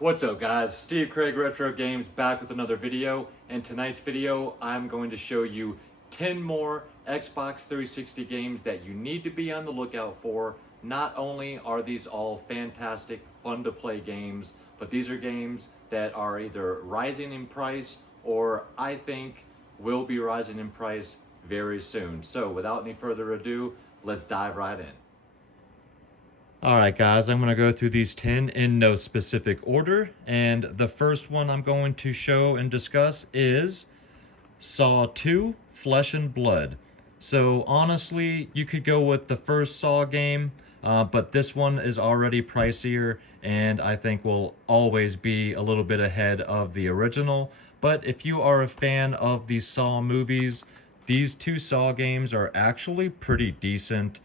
What's up guys, Steve Craig Retro Games back with another video. In tonight's video I'm going to show you 10 more Xbox 360 games that you need to be on the lookout for. Not only are these all fantastic, fun to play games, but these are games that are either rising in price or I think will be rising in price very soon. So without any further ado, let's dive right in. Alright guys, I'm going to go through these 10 in no specific order, and the first one I'm going to show and discuss is Saw 2 Flesh and Blood. So honestly, you could go with the first Saw game, but this one is already pricier and I think will always be a little bit ahead of the original. But if you are a fan of the Saw movies, these two Saw games are actually pretty decent.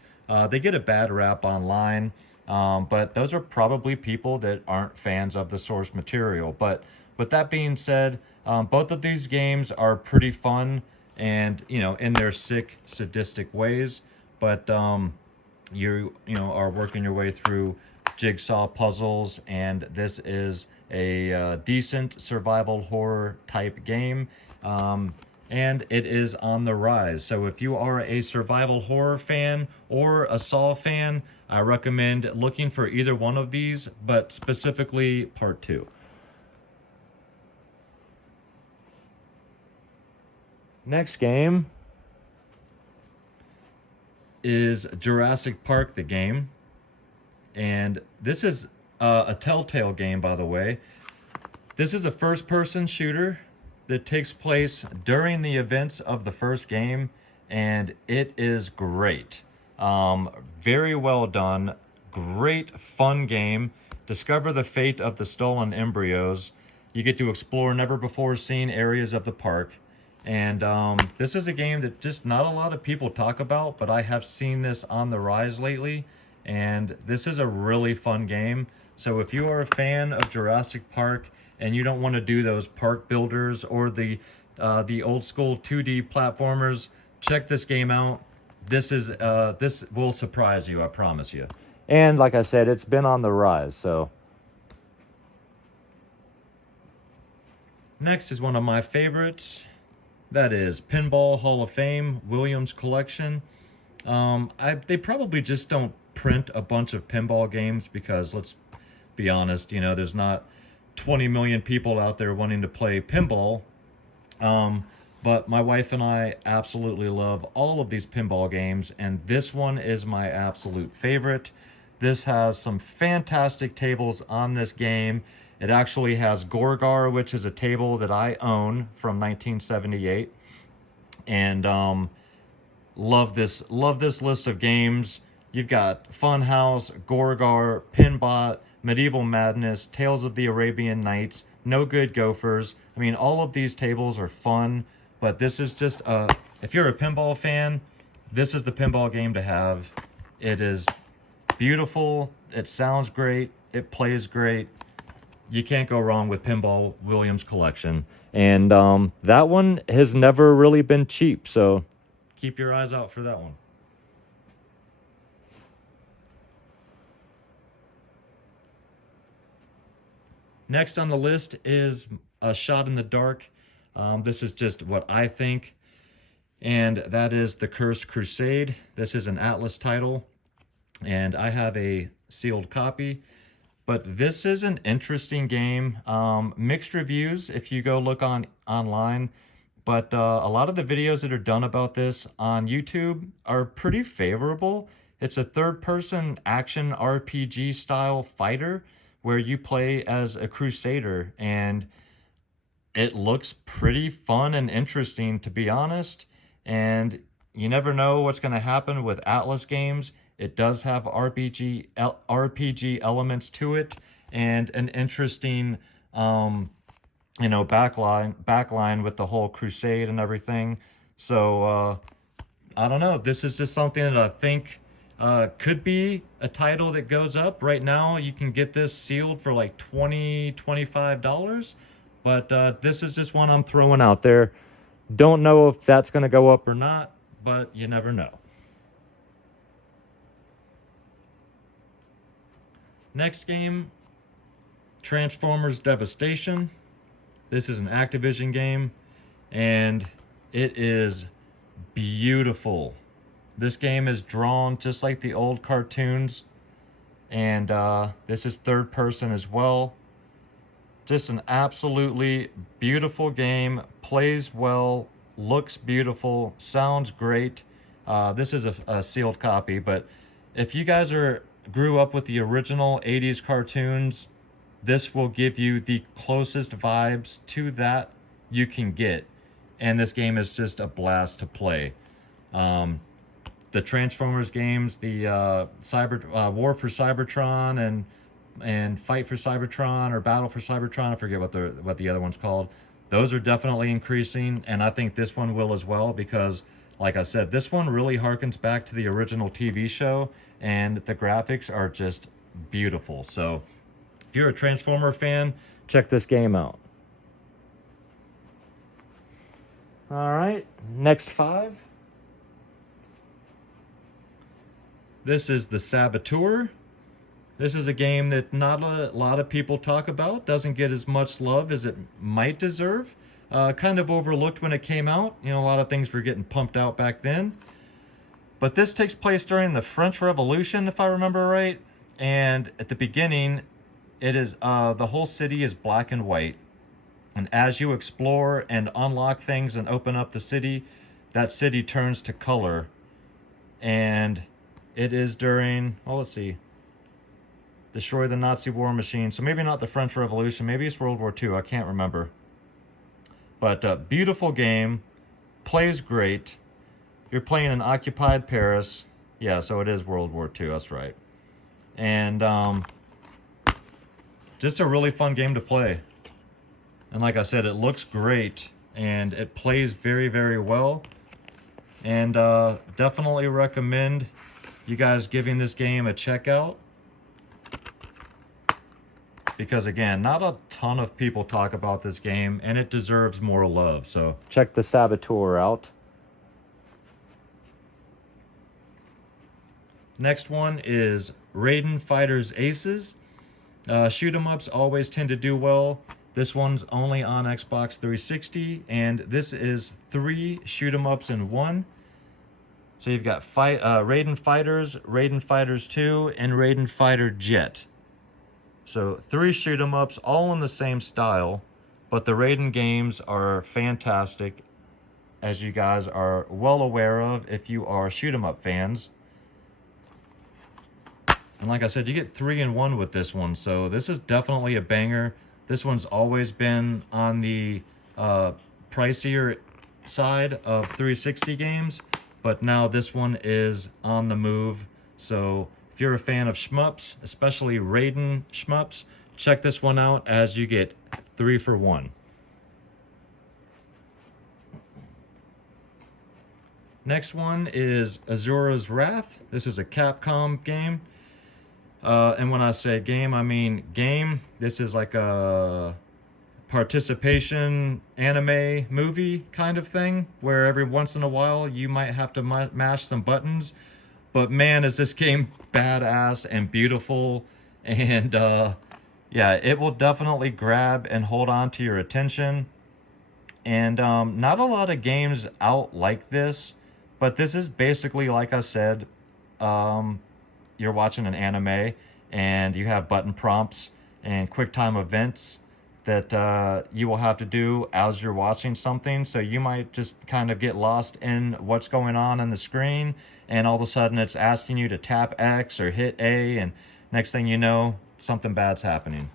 They get a bad rap online. But those are probably people that aren't fans of the source material. But with that being said, both of these games are pretty fun and, in their sick, sadistic ways. But you are working your way through jigsaw puzzles, and this is a decent survival horror type game. And it is on the rise. So if you are a survival horror fan or a Saw fan, I recommend looking for either one of these, but specifically part 2. Next game is Jurassic Park the game. And this is a Telltale game, by the way. This is a first-person shooter that takes place during the events of the first game, and it is great. Very well done, great fun game. Discover the fate of the stolen embryos. You get to explore never before seen areas of the park, and this is a game that just not a lot of people talk about, but I have seen this on the rise lately, and this is a really fun game. So if you are a fan of Jurassic Park and you don't want to do those park builders or the old school 2D platformers, check this game out. This will surprise you, I promise you. And like I said, it's been on the rise, so. Next is one of my favorites. That is Pinball Hall of Fame, Williams Collection. They probably just don't print a bunch of pinball games because, let's be honest, there's not 20 million people out there wanting to play pinball. But my wife and I absolutely love all of these pinball games, and this one is my absolute favorite. This has some fantastic tables on this game. It actually has Gorgar, which is a table that I own from 1978. And love this list of games. You've got Funhouse, Gorgar, Pinbot, Medieval Madness, Tales of the Arabian Nights, No Good Gophers. I mean, all of these tables are fun, but this is just if you're a pinball fan, this is the pinball game to have. It is beautiful, it sounds great, it plays great. You can't go wrong with Pinball Williams Collection. And that one has never really been cheap, so keep your eyes out for that one. Next on the list is A Shot in the Dark. This is just what I think, and that is the Curse Crusade. This is an Atlas title, and I have a sealed copy. But this is an interesting game. Mixed reviews if you go look online, but a lot of the videos that are done about this on YouTube are pretty favorable. It's a third-person action RPG style fighter where you play as a crusader, and it looks pretty fun and interesting, to be honest. And you never know what's going to happen with Atlas games. It does have RPG elements to it, and an interesting backline with the whole crusade and everything. So I don't know, this is just something that I think could be a title that goes up. Right now you can get this sealed for like $25, but this is just one I'm throwing out there. Don't know if that's going to go up or not, but you never know. Next game Transformers Devastation. This is an Activision game, and it is beautiful. This game is drawn just like the old cartoons, and this is third person as well. Just an absolutely beautiful game, plays well, looks beautiful, sounds great. This is a sealed copy, but if you guys grew up with the original 80s cartoons, this will give you the closest vibes to that you can get. And this game is just a blast to play. The Transformers games, the War for Cybertron and Fight for Cybertron or Battle for Cybertron, I forget what the other one's called. Those are definitely increasing, and I think this one will as well, because like I said, this one really harkens back to the original TV show, and the graphics are just beautiful. So if you're a Transformer fan, check this game out. All right, next 5. This is the Saboteur. This is a game that not a lot of people talk about, doesn't get as much love as it might deserve. Kind of overlooked when it came out. You know, a lot of things were getting pumped out back then. But this takes place during the French Revolution, if I remember right. And at the beginning, it is the whole city is black and white. And as you explore and unlock things and open up the city, that city turns to color. And it is during, well, let's see, destroy the Nazi war machine. So maybe not the French Revolution, maybe it's World War II, I can't remember. But beautiful game, plays great. You're playing in occupied Paris. Yeah, so it is World War II, that's right. And just a really fun game to play. And like I said, it looks great and it plays very, very well. And definitely recommend you guys giving this game a check out. Because again, not a ton of people talk about this game, and it deserves more love. So check the Saboteur out. Next one is Raiden Fighters Aces. Shoot 'em ups always tend to do well. This one's only on Xbox 360, and this is 3 shoot 'em ups in one. So you've got Raiden Fighters 2, and Raiden Fighter Jet. So 3 shoot 'em ups, all in the same style, but the Raiden games are fantastic, as you guys are well aware of if you are shoot 'em up fans. And like I said, you get 3 in 1 with this one, so this is definitely a banger. This one's always been on the pricier side of 360 games, but now this one is on the move. So if you're a fan of shmups, especially Raiden shmups, check this one out, as you get 3 for 1. Next one is Azors Wrath. This is a Capcom game. And when I say game, I mean game. This is like a participation anime movie kind of thing, where every once in a while you might have to mash some buttons. But man, is this game badass and beautiful. And yeah, it will definitely grab and hold on to your attention. And not a lot of games out like this, but this is basically, like I said, you're watching an anime and you have button prompts and quick time events that you will have to do as you're watching something. So you might just kind of get lost in what's going on the screen, and all of a sudden it's asking you to tap X or hit A, and next thing you know, something bad's happening.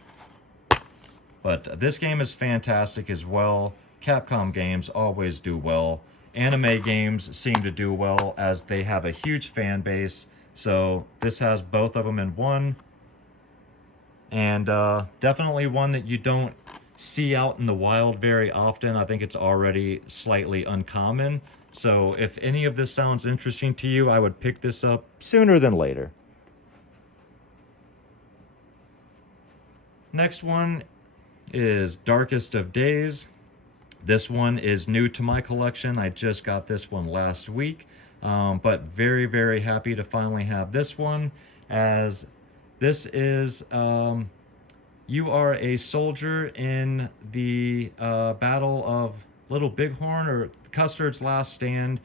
But this game is fantastic as well. Capcom games always do well. Anime games seem to do well, as they have a huge fan base. So this has both of them in one. And definitely one that you don't see out in the wild very often. I think it's already slightly uncommon. So if any of this sounds interesting to you, I would pick this up sooner than later. Next one is Darkest of Days. This one is new to my collection. I just got this one last week. But very, very happy to finally have this one, as this is You are a soldier in the Battle of Little Bighorn, or Custard's Last Stand.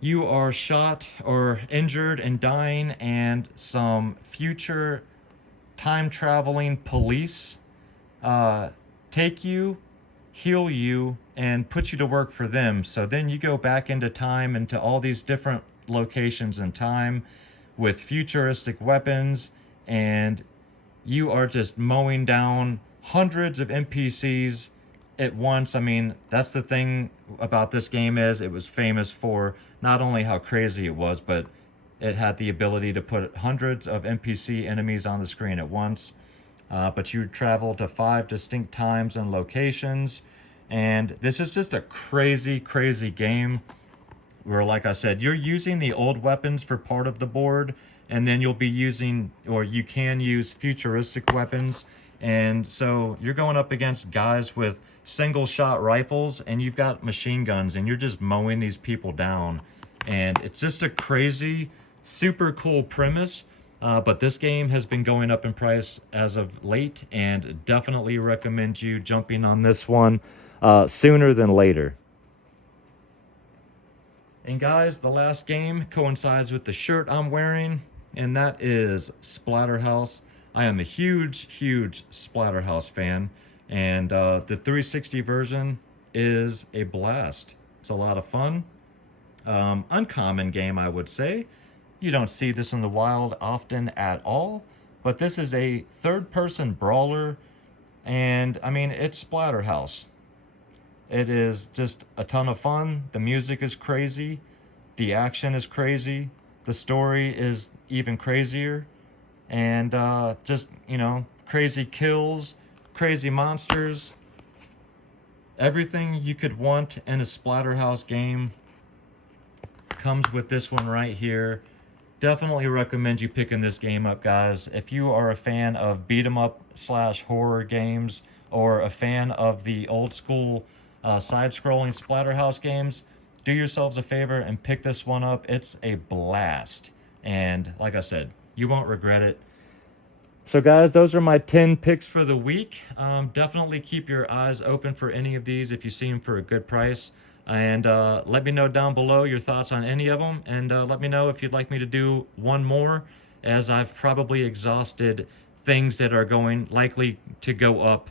You are shot or injured and dying, and some future time traveling police take you, heal you, and put you to work for them. So then you go back into time, into all these different locations in time with futuristic weapons, and you are just mowing down hundreds of NPCs at once. I mean, that's the thing about this game, is it was famous for not only how crazy it was, but it had the ability to put hundreds of NPC enemies on the screen at once. But you travel to 5 distinct times and locations, and this is just a crazy, crazy game where, like I said, you're using the old weapons for part of the board, and then you'll be using, or you can use, futuristic weapons. And so you're going up against guys with single shot rifles, and you've got machine guns, and you're just mowing these people down. And it's just a crazy, super cool premise. But this game has been going up in price as of late, and definitely recommend you jumping on this one sooner than later. And guys, the last game coincides with the shirt I'm wearing, and that is Splatterhouse. I am a huge, huge Splatterhouse fan, and the 360 version is a blast. It's a lot of fun. Uncommon game, I would say. You don't see this in the wild often at all, but this is a third-person brawler, and I mean, it's Splatterhouse. It is just a ton of fun. The music is crazy. The action is crazy. The story is even crazier. And just, you know, crazy kills, crazy monsters. Everything you could want in a Splatterhouse game comes with this one right here. Definitely recommend you picking this game up, guys. If you are a fan of beat 'em up / horror games, or a fan of the old school side-scrolling Splatterhouse games, do yourselves a favor and pick this one up. It's a blast, and like I said, you won't regret it. So guys, those are my 10 picks for the week. Definitely keep your eyes open for any of these if you see them for a good price, and let me know down below your thoughts on any of them, and let me know if you'd like me to do one more, as I've probably exhausted things that are likely to go up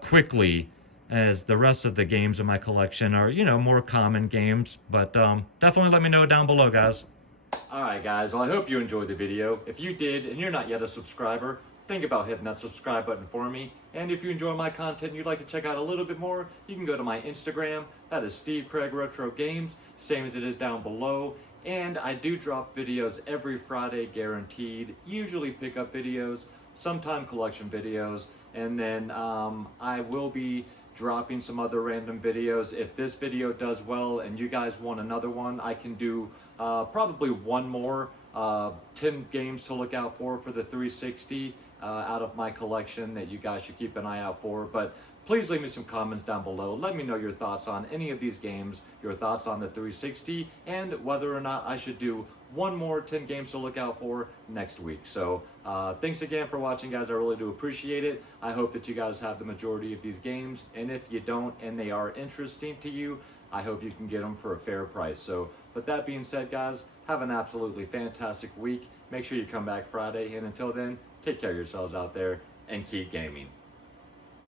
quickly, as the rest of the games in my collection are, you know, more common games. But definitely let me know down below, guys. Alright guys, well I hope you enjoyed the video. If you did and you're not yet a subscriber, think about hitting that subscribe button for me. And if you enjoy my content and you'd like to check out a little bit more, you can go to my Instagram. That is Steve Craig Retro Games, same as it is down below. And I do drop videos every Friday, guaranteed. Usually pickup videos, sometime collection videos, and then I will be dropping some other random videos. If this video does well and you guys want another one, I can do probably one more 10 games to look out for the 360 out of my collection that you guys should keep an eye out for. But please leave me some comments down below. Let me know your thoughts on any of these games, your thoughts on the 360, and whether or not I should do one more 10 games to look out for next week. So thanks again for watching, guys. I really do appreciate it. I hope that you guys have the majority of these games, and if you don't and they are interesting to you, I hope you can get them for a fair price. So with that being said, guys, have an absolutely fantastic week. Make sure you come back Friday, and until then, take care of yourselves out there and keep gaming.